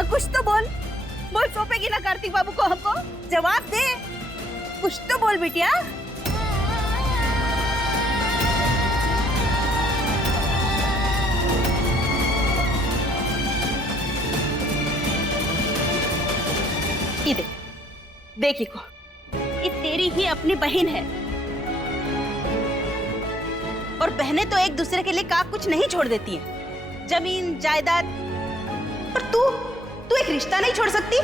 हाँ कुछ तो बोल। बोल, सौंपेगी ना कार्तिक बाबू को हमको? जवाब दे, कुछ तो बोल बिटिया। ये देख, देखी को, ये तेरी ही अपनी बहन है, और बहनें तो एक दूसरे के लिए का कुछ नहीं छोड़ देती हैं, जमीन जायदाद। पर तू एक रिश्ता नहीं छोड़ सकती?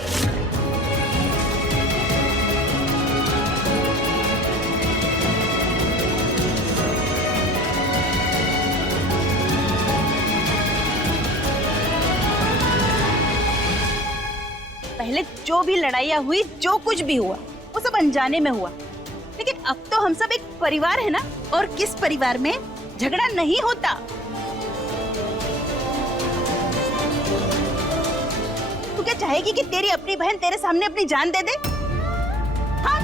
पहले जो भी लड़ाइयाँ हुई, जो कुछ भी हुआ, वो सब अनजाने में हुआ, लेकिन अब तो हम सब एक परिवार है ना, और किस परिवार में झगड़ा नहीं होता? तू क्या चाहेगी कि तेरी अपनी बहन तेरे सामने अपनी जान दे दे? हाँ?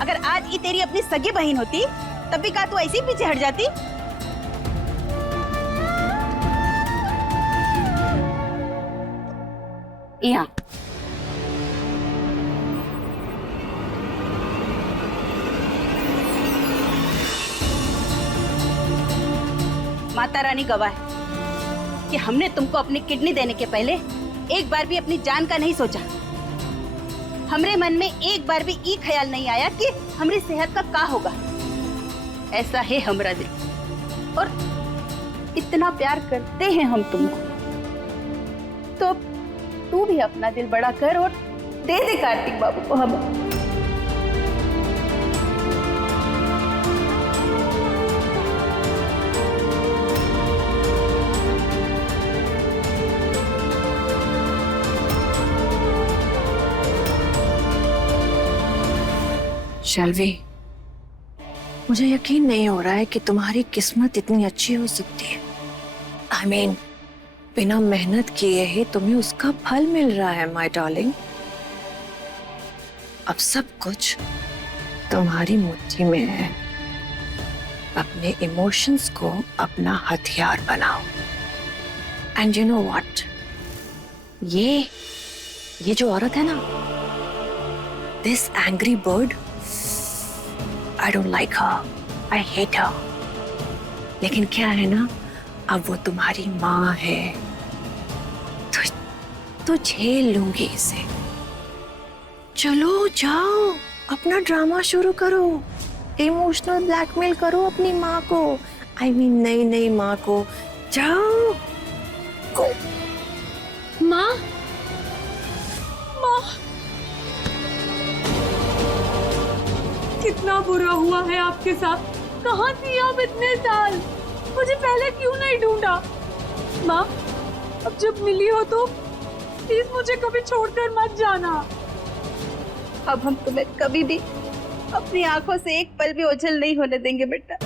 अगर आज ये तेरी अपनी सगी बहन होती, तब भी का तू ऐसे ही पीछे हट जाती? यहाँ माता रानी गवाह है कि हमने तुमको अपनी किडनी देने के पहले एक बार भी अपनी जान का नहीं सोचा। हमरे मन में एक बार भी ये ख्याल नहीं आया कि हमारी सेहत का क्या होगा। ऐसा है हमारा दिल, और इतना प्यार करते हैं हम तुमको, तो तू भी अपना दिल बड़ा कर और दे दे कार्तिक बाबू को हम। शैलवी, मुझे यकीन नहीं हो रहा है कि तुम्हारी किस्मत इतनी अच्छी हो सकती है। I mean, बिना मेहनत किए ही तुम्हें उसका फल मिल रहा है माय डार्लिंग। अब सब कुछ तुम्हारी मुट्ठी में है। अपने इमोशंस को अपना हथियार बनाओ। एंड यू नो व्हाट, ये जो औरत है ना, this angry bird, I don't like her, I hate her। लेकिन क्या है ना, अब वो तुम्हारी माँ है, तो झेल लूंगी इसे। चलो जाओ, अपना ड्रामा शुरू करो, इमोशनल ब्लैकमेल करो अपनी माँ को, I mean नई माँ को। जाओ को। माँ, माँ, कितना बुरा हुआ है आपके साथ। कहाँ थी आप इतने साल? मुझे पहले क्यों नहीं ढूंढा? माँ, अब जब मिली हो तो प्लीज मुझे कभी छोड़कर मत जाना। अब हम तुम्हें कभी भी अपनी आंखों से एक पल भी ओझल नहीं होने देंगे बेटा।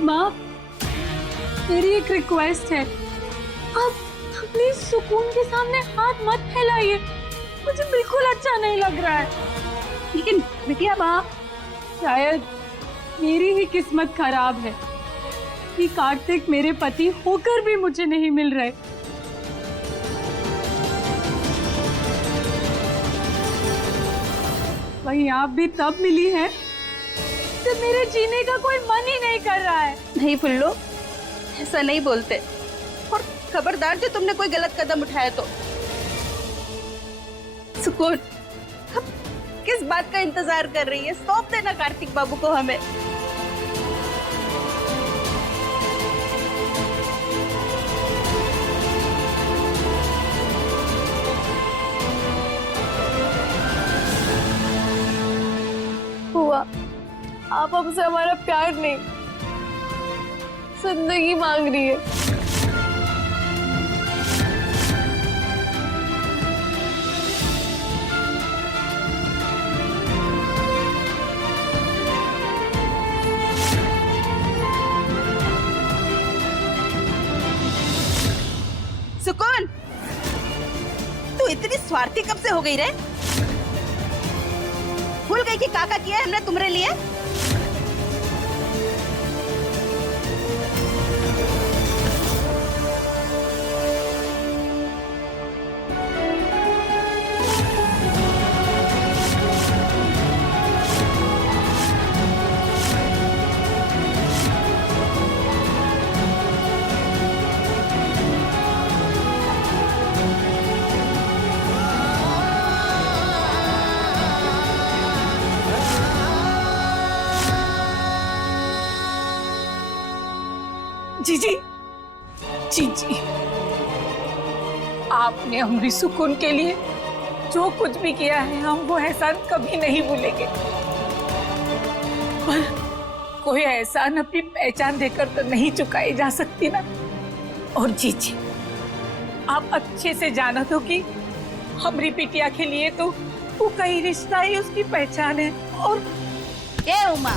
माँ, मेरी एक रिक्वेस्ट है, आप प्लीज सुकून के सामने हाथ मत फैलाइए, मुझे बिल्कुल अच्छा नहीं लग रहा है। लेकिन बिटिया माँ, शायद मेरी ही किस्मत खराब है कि कार्तिक मेरे पति होकर भी मुझे नहीं मिल रहे। वहीं आप भी तब मिली हैं जब मेरे जीने का कोई मन ही नहीं कर रहा है। नहीं फुल्लो, ऐसा नहीं बोलते, और खबरदार जो तुमने कोई गलत कदम उठाया तो। सुकून, अब किस बात का इंतजार कर रही है? सौंप देना कार्तिक बाबू को हमें। हुआ, आप हमसे हमारा प्यार नहीं, जिंदगी मांग रही है। स्वार्थी कब से हो गई रे? भूल गई कि काका किया है हमने तुम्हारे लिए? जी जी जी जी, आपने हमारी सुकून के लिए जो कुछ भी किया है हम वो एहसान कभी नहीं भूलेंगे। पर कोई एहसान अपनी पहचान देकर तो नहीं चुकाई जा सकती ना। और जी जी, आप अच्छे से जाना तो कि हमारी बिटिया के लिए तो वो कई रिश्ता ही उसकी पहचान है। और ए उमा,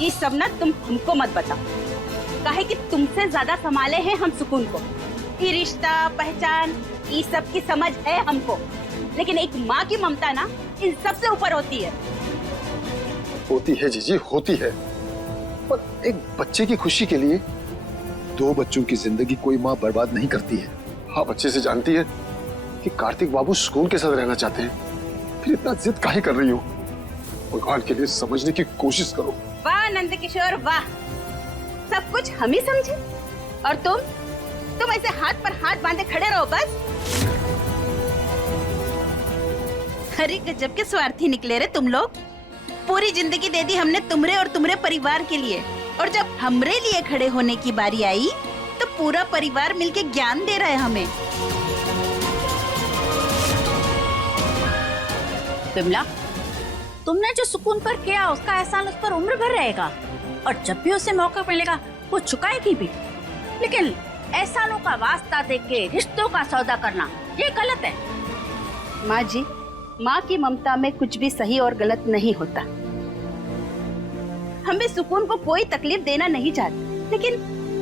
ये सब ना तुम हमको मत बताओ, काहे कि तुमसे ज्यादा संभाले हैं हम सुकून को। ये रिश्ता पहचान ये सब की समझ है हमको, लेकिन एक माँ की ममता ना इन सब से ऊपर होती है। होती है जीजी, होती है, पर एक बच्चे की खुशी के लिए 2 बच्चों की जिंदगी कोई माँ बर्बाद नहीं करती है। आप अच्छे से जानती है कि कार्तिक बाबू सुकून के साथ रहना चाहते हैं, फिर इतना जिद काहे कर रही हो? भगवान के लिए समझने की कोशिश करो। वाह नंद किशोर वाह, सब कुछ हम ही समझे और तुम ऐसे हाथ पर हाथ बांधे खड़े रहो बस। अरे गजब के स्वार्थी निकले रे तुम लोग। पूरी जिंदगी दे दी हमने तुमरे और तुमरे परिवार के लिए, और जब हमरे लिए खड़े होने की बारी आई तो पूरा परिवार मिलके ज्ञान दे रहा है हमें। बिमला, तुमने जो सुकून पर किया उसका एहसान उस पर उम्र भर रहेगा, और जब भी उसे मौका मिलेगा वो चुकाएगी भी। लेकिन एहसानों का वास्ता देके रिश्तों का सौदा करना ये गलत है। माँ जी, माँ की ममता में कुछ भी सही और गलत नहीं होता। हम भी सुकून को कोई तकलीफ देना नहीं चाहते, लेकिन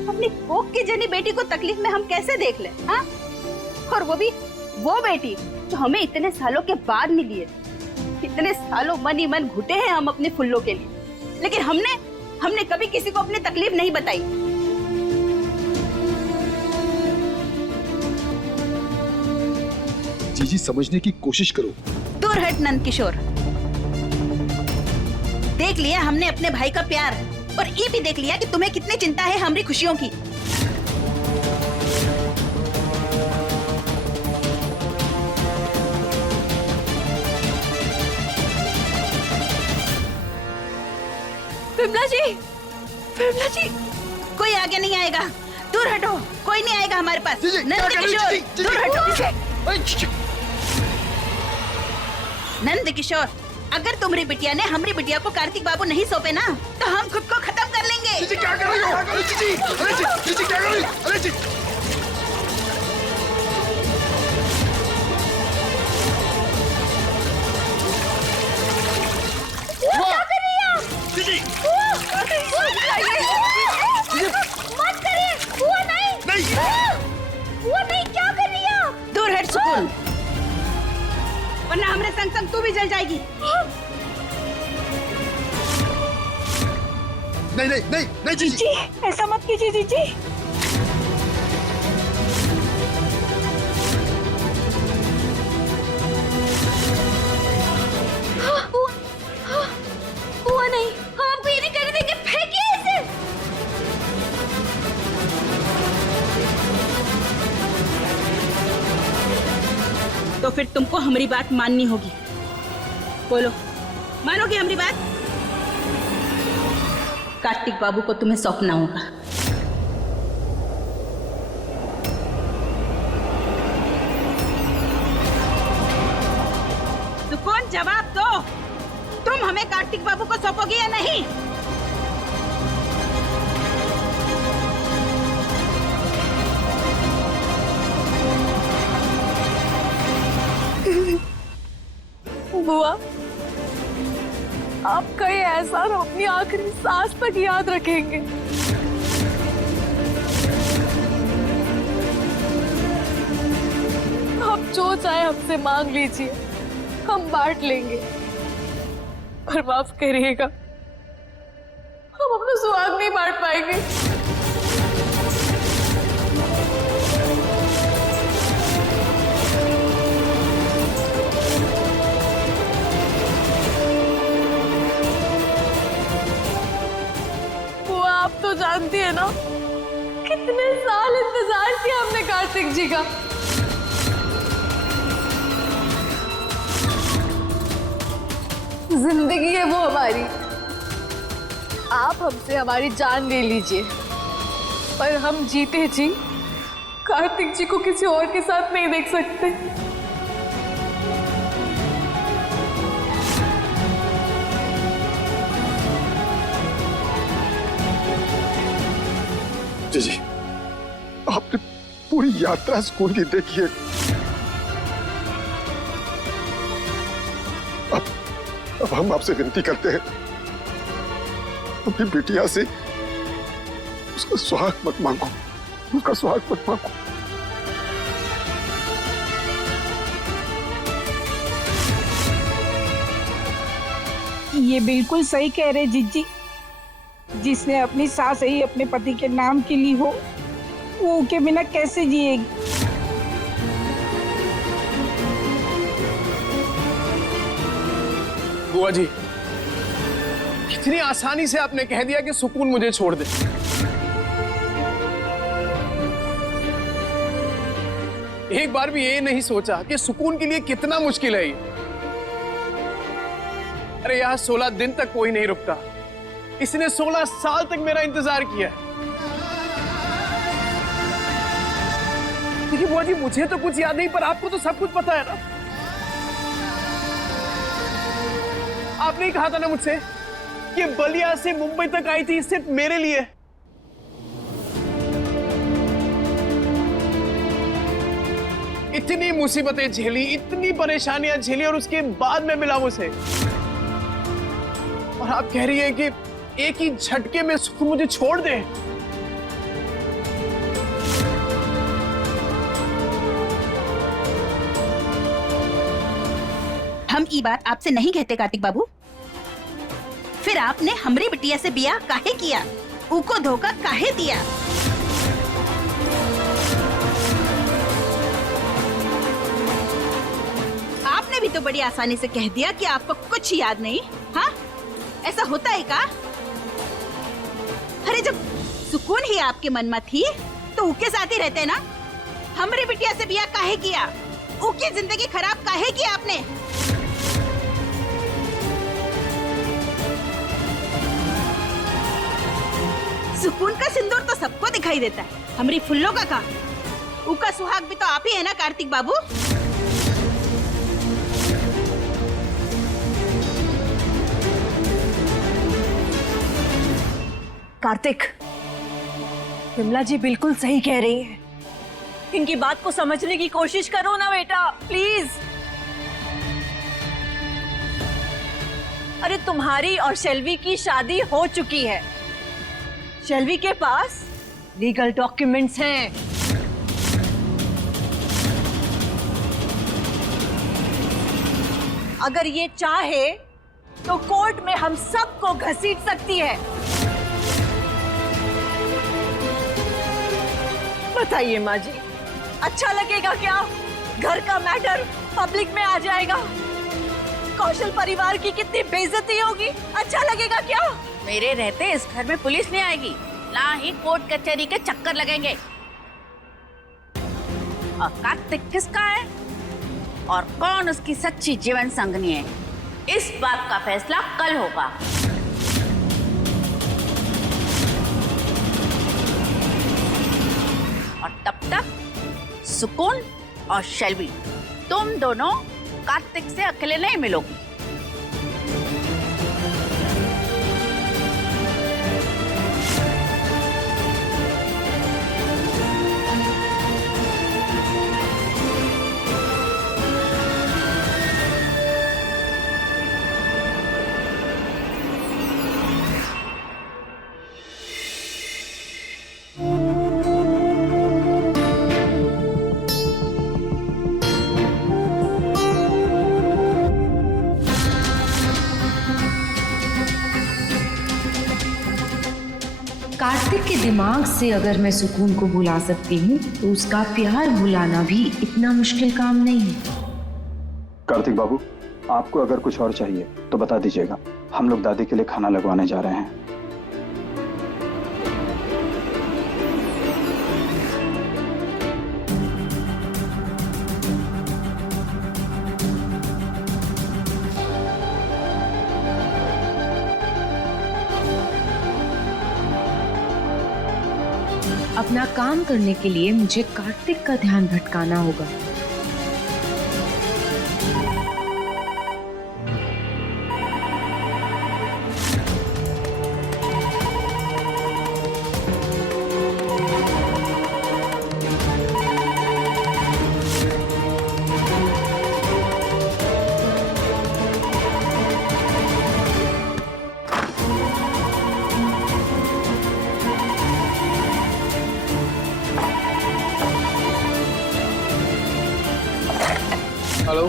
अपनी कोख की जनी बेटी को तकलीफ में हम कैसे देख लें? हाँ, और वो भी वो बेटी जो हमें इतने सालों के बाद मिली है। इतने सालों मन ही मन घुटे हैं हम अपने फुल्लों के लिए, लेकिन हमने कभी किसी को अपनी तकलीफ नहीं बताई। जीजी समझने की कोशिश करो। दूर हट नंद किशोर, देख लिया हमने अपने भाई का प्यार, और ये भी देख लिया कि तुम्हें कितनी चिंता है हमारी खुशियों की। बिमला जी, कोई आगे नहीं आएगा, दूर हटो, कोई नहीं आएगा हमारे पास। नंद किशोर, दूर हटो। नंद किशोर, अगर तुम्हारी बिटिया ने हमारी बिटिया को कार्तिक बाबू नहीं सौंपे ना, तो हम खुद को खत्म कर लेंगे। जीजी क्या कर रही हो? अरे जीजी, जीजी क्या कर रही हो? अरे जी क्या कर रही है? जीजी मत करिए, वो नहीं, वो नहीं, क्या कर रही है? दूर हट सुकून, वरना हमारे संग संग तू भी जल जाएगी। नहीं जीजी। जी ऐसा मत कीजिए जीजी। वो नहीं, हम आपको ये नहीं करने देंगे, फेंकिए इसे। तो फिर तुमको हमारी बात माननी होगी। बोलो, मानोगे हमारी बात? कार्तिक बाबू को तुम्हें सौंपना होगा। सुकून, जवाब दो, तुम हमें कार्तिक बाबू को सौंपोगे या नहीं? बुआ, आपका ये एहसान अपनी आखिरी सांस तक याद रखेंगे। जो चाहे हमसे मांग लीजिए, हम बांट लेंगे। पर माफ करिएगा, हम अपना सुहाग नहीं बांट पाएंगे। वो आप तो जानती है ना, कितने साल इंतजार किया हमने कार्तिक जी का। जिंदगी है वो हमारी। आप हमसे हमारी जान ले लीजिए, पर हम जीते जी कार्तिक जी को किसी और के साथ नहीं देख सकते। जी आपने पूरी यात्रा स्कूल की देखी है। अब हम आपसे विनती करते हैं, अपनी बिटिया से उसका सुहाग मत मांगो, उसका सुहाग मत मांगो। ये बिल्कुल सही कह रहे जीजी। जिसने अपनी सास ही अपने पति के नाम की ली हो, वो उनके बिना कैसे जिएगी। बुआ जी, कितनी आसानी से आपने कह दिया कि सुकून मुझे छोड़ दे। एक बार भी ये नहीं सोचा कि सुकून के लिए कितना मुश्किल है ये। अरे यहाँ 16 दिन तक कोई नहीं रुकता, इसने 16 साल तक मेरा इंतजार किया है। देखिए बुआ जी, मुझे तो कुछ याद नहीं, पर आपको तो सब कुछ पता है ना। आपने ही कहा था ना मुझसे कि बलिया से मुंबई तक आई थी सिर्फ मेरे लिए। इतनी मुसीबतें झेली, इतनी परेशानियां झेली, और उसके बाद मैं मिला उसे। और आप कह रही हैं कि एक ही झटके में सुकून मुझे छोड़ दे। हम ये बात आपसे नहीं कहते कार्तिक बाबू। फिर आपने हमरी बिटिया से बियाह काहे किया, उको धोखा काहे दिया? आपने भी तो बड़ी आसानी से कह दिया कि आपको कुछ याद नहीं। हाँ, ऐसा होता है का? अरे जब सुकून ही आपके मन में थी तो उनके साथ ही रहते ना। हमरी बिटिया से बियाह काहे किया, उनकी जिंदगी खराब काहे किया आपने? सुकून का सिंदूर तो सबको दिखाई देता है, हमारी फुल्लों का कहा? उनका सुहाग भी तो आप ही है ना कार्तिक बाबू। कार्तिक, विमला जी बिल्कुल सही कह रही है। इनकी बात को समझने की कोशिश करो ना बेटा, प्लीज। अरे तुम्हारी और शेल्वी की शादी हो चुकी है। शेल्वी के पास लीगल डॉक्यूमेंट्स हैं। अगर ये चाहे तो कोर्ट में हम सबको घसीट सकती है। बताइए माँ जी, अच्छा लगेगा क्या? घर का मैटर पब्लिक में आ जाएगा, कौशल परिवार की कितनी बेइज्जती होगी। अच्छा लगेगा क्या? मेरे रहते इस घर में पुलिस नहीं आएगी, ना ही कोर्ट कचहरी के चक्कर लगेंगे। और कार्तिक किसका है और कौन उसकी सच्ची जीवन संगनी है, इस बात का फैसला कल होगा। और तब तक सुकून और शेल्वी, तुम दोनों कार्तिक से अकेले नहीं मिलोगी। दिमाग से अगर मैं सुकून को भुला सकती हूँ तो उसका प्यार भुलाना भी इतना मुश्किल काम नहीं है। कार्तिक बाबू, आपको अगर कुछ और चाहिए तो बता दीजिएगा। हम लोग दादी के लिए खाना लगवाने जा रहे हैं। अपना काम करने के लिए मुझे कार्तिक का ध्यान भटकाना होगा। Hello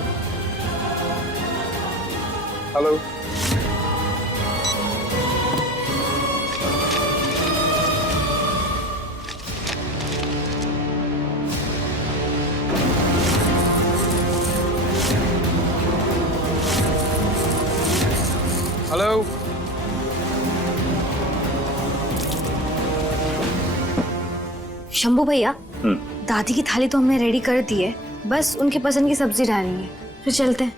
hello. हेलो। शंभू भैया, दादी की थाली तो हमने रेडी कर दी है, बस उनके पसंद की सब्जी डालनी है, फिर चलते हैं।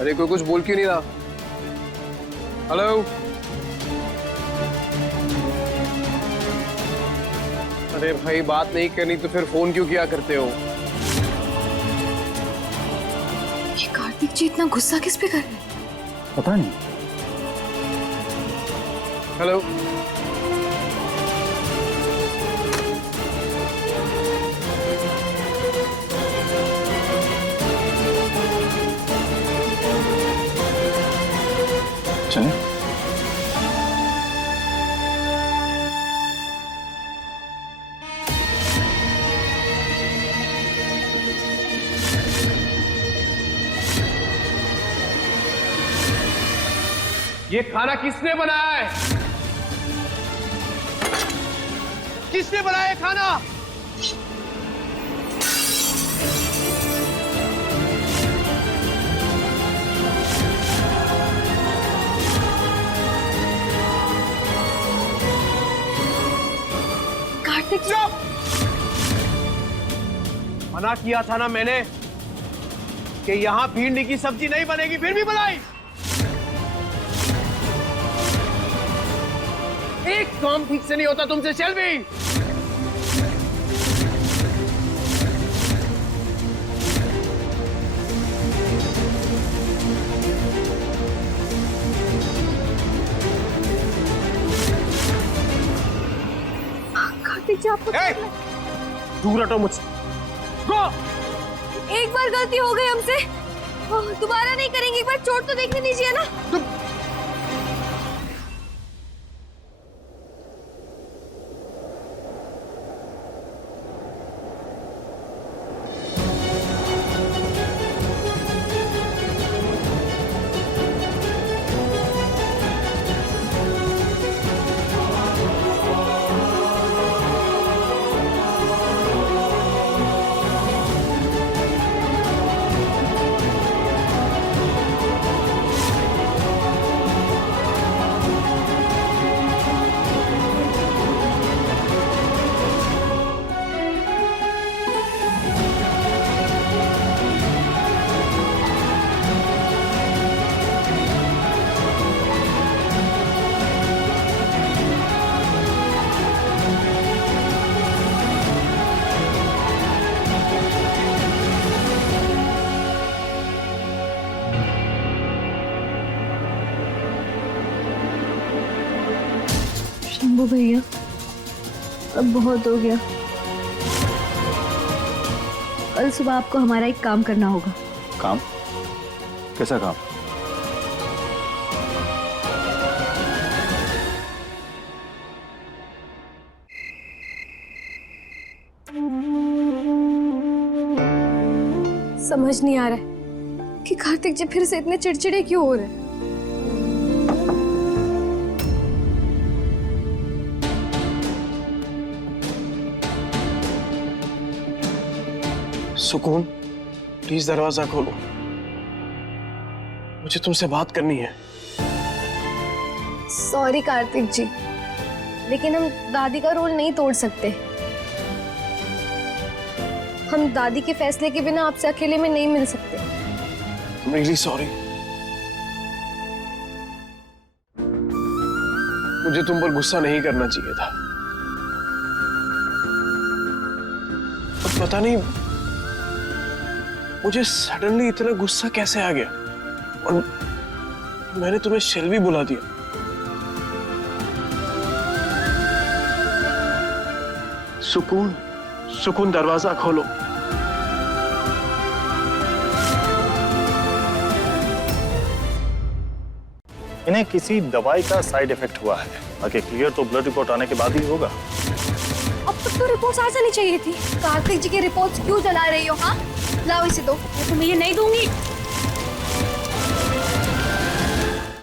अरे कोई कुछ बोल क्यों नहीं रहा? हेलो। अरे भाई, बात नहीं करनी तो फिर फोन क्यों किया करते हो? ये कार्तिक जी इतना गुस्सा किस पे कर रहे हैं? पता नहीं। हेलो। चलें? ये खाना किसने बनाया है? किसने बनाया है खाना? कार्तिक जी, चुप! मना किया था ना मैंने कि यहां भिंडी की सब्जी नहीं बनेगी, फिर भी बनाई। एक काम ठीक से नहीं होता तुमसे, शेल्वी। कार्तिक जी आपको दूर हटो मुझसे। गो! एक बार गलती हो गई हमसे, दोबारा नहीं करेंगे। एक बार चोट तो देखने दीजिए ना। देखो भैया, अब बहुत हो गया। कल सुबह आपको हमारा एक काम करना होगा। काम? कैसा काम? समझ नहीं आ रहा है कि कार्तिक जी फिर से इतने चिड़चिड़े क्यों हो रहे हैं। सुकून, प्लीज दरवाजा खोलो, मुझे तुमसे बात करनी है। सॉरी कार्तिक जी, लेकिन हम दादी का रोल नहीं तोड़ सकते। हम दादी के फैसले के बिना आपसे अकेले में नहीं मिल सकते। I'm really sorry। मुझे तुम पर गुस्सा नहीं करना चाहिए था। अब पता नहीं मुझे सडनली इतना गुस्सा कैसे आ गया और मैंने तुम्हें शेल्वी बुला दिया। सुकून, सुकून दरवाजा खोलो। इन्हें किसी दवाई का साइड इफेक्ट हुआ है। आगे क्लियर तो ब्लड रिपोर्ट आने के बाद ही होगा। अब तक तो रिपोर्ट्स आ जानी चाहिए थी। कार्तिक जी की रिपोर्ट्स क्यों जला रही हो? हाँ, लाओ इसे दो। मैं तुम्हें ये नहीं दूंगी।